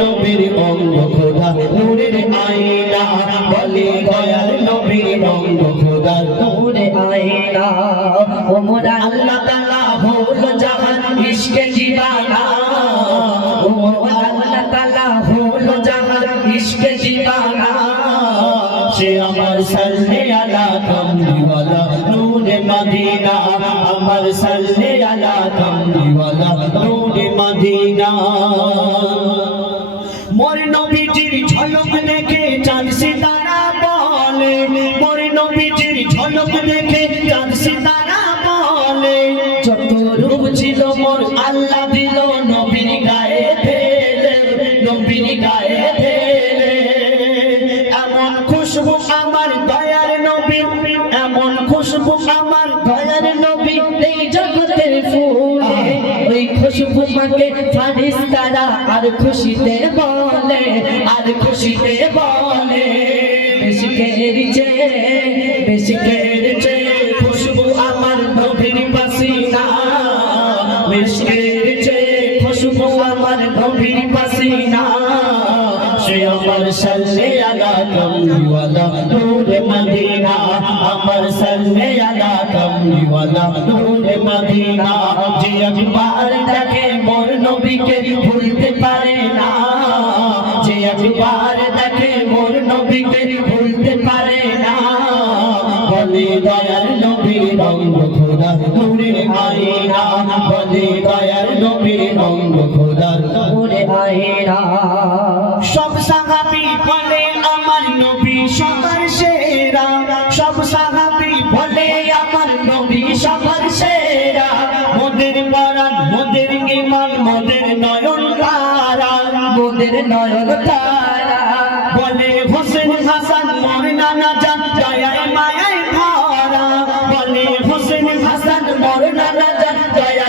নবীর অঙ্গ খোদা নূরের আয়না বলে দয়াল নবীর অঙ্গ খোদা নূরে আয়না ও মোরা আল্লাহ তাআলা হলো জাহান ইশকে দিবানা ও মোরা আল্লাহ তাআলা হলো জাহান ইশকে দিবানা সে আমার সাল্লে আলা কামলিওয়ালা নূরে মদিনা আমার সাল্লে আলা কামলিওয়ালা নূরে মদিনা মোর নবীজির ঝলক দেখে চাঁদ সিতারা বলে মোর নবীজির ঝলক দেখে চাঁদ সিতারা বলে যত রূপ ছিল মোর আল্লাহ দিল নবীর গায়ে ফেলে নবীর গায়ে ফেলে এমন খুশবু আমার দয়ার নবী এমন খুশবু আমার দয়ার নবী এই জগতের ফুলে ওই খুশবু মাকে ফারিস্তারা আর খুশিতে বলে আর খুশিতে বলে বেশকের চেয়ে খুশবু আমার নবীর পাসিনা বেশকের চেয়ে খুশবু আমার নবীর পাসিনা সে আমার সাল্লে আলা কামলিওয়ালা নূরে মদিনা আমার সাল্লে আলা কামলিওয়ালা নূরে মদিনা যে একবার দেখে মোর নবীকে ভুলতে পারে না যে একবার দেখে মোর নবীকে ভুলতে পারে না বলে দয়ার নবীর রঙ্গ খোদা নূরে আয়না বলে দয়ার নবীর রঙ্গ খোদা নূরে আয়না সব সাহাবী বলে আমার নবী সবার সেরা সব সাহাবী বলে আমার নবী সবার সেরা মোদের পরাণ মোদের ঈমান মোদের নয়ন তারা মোদের নয়ন তারা বলে হোসেন হাসান মোর নানা জান দয়ায় মায়ায় ভরা বলে হোসেন হাসান মোর নানা জান দয়ায়